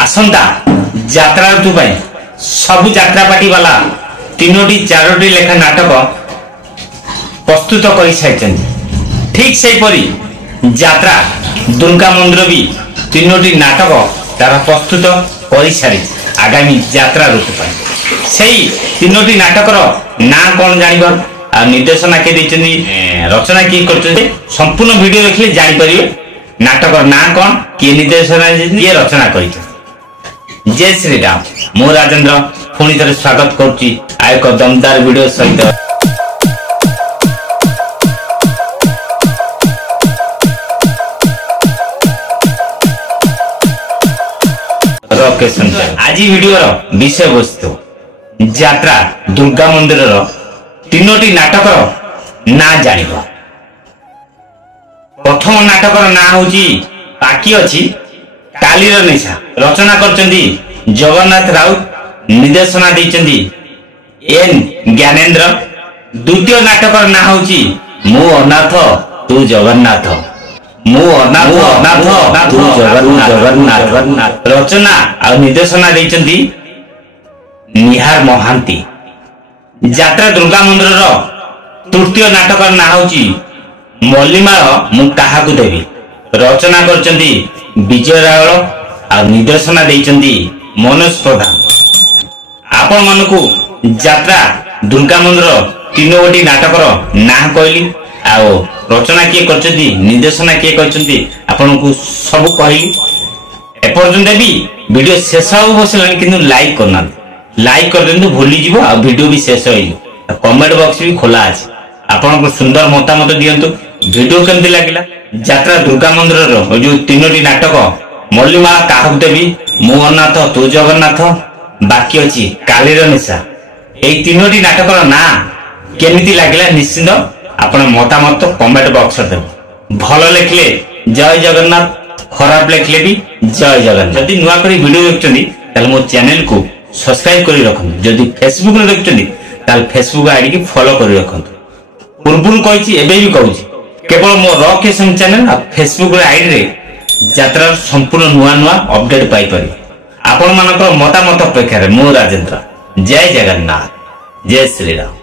आसंता यात्रा ऋतु सब यात्रा पार्टी वाला 3टी 4टी लेखा नाटक प्रस्तुत कर सारी। ठीक से परी यात्रा दुर्गा मंदिर भी 3टी नाटक तार प्रस्तुत कर सारी आगामी यात्रा ऋतु से 3टी नाटकर ना कौन जान निर्देशना किए रचना किए कर संपूर्ण वीडियो देखिए जापर नाटक ना कौन किए निर्देशना किए रचना कर। जय श्री राम मु राजेंद्र पुणी थे स्वागत करुच्ची आ एक दमदार वीडियो सहित। आज वीडियो विषय वस्तु यात्रा दुर्गा मंदिर 3टी नाटक ना जान। प्रथम नाटक ना हूँ बाकी अच्छी कालीर निशा रचना करचंदी जगन्नाथ राउत निर्देशना देचंदी एन ज्ञानेन्द्र। द्वितीय नाटक ना हूँ मु अनाथ तू जगन्नाथ मु अनाथ तू जगन्नाथ रचना और निर्देशना देचंदी निहार महांती। यात्रा दुर्गा मंदिर तृतीय नाटक ना हूँ मल्लीमाल मु काहाकू देवी रचना करचंदी विजय रावल और निर्देशना देचंदी मनोज प्रधान। आपण मानकू यात्रा दुर्गा मंदिर 3टी नाटकर ना कहली आ रचना किए करचंदी निर्देशना किए करचंदी आपण को सब कहली। एपर्यंत भी वीडियो शेष हो बसलानी किंतु लाइक करना लाइक कर देंतु भूली जीवो आ वीडियो भी शेष हो। कमेंट बॉक्स भी खोला अछि आपण को सुंदर मतामत दियंतु वीडियो केमती लागिला। यात्रा दुर्गा मंदिर जो 3टी नाटक मल्लीमाला काहक देवी मु अनाथ तू जगन्नाथ बाकी अच्छी कालीर निशा यही 3टी नाटकर ना केमिति लागिला निश्चित आपण मतामत कमेंट बॉक्स देव। भल लिखले जय जगन्नाथ खराब लिखले भी जय जगन्नाथ। जदि नुआ करी वीडियो देखचंदी ताले मो चैनल को सब्सक्राइब करी रखंतु। जदि फेसबुक रे देखचंदी ताले फेसबुक आईडी की फॉलो करी रखंतु। पूर्वरु कहिछि एबे भी कहूछि केवल मो रॉक किशन चैनल और फेसबुक आईडी रे यात्रा संपूर्ण नुआ नुआ अपडेट पाई पारि। आपण मानकर मतामत अपेक्षा मु राजेंद्र। जय जगन्नाथ जय श्री राम।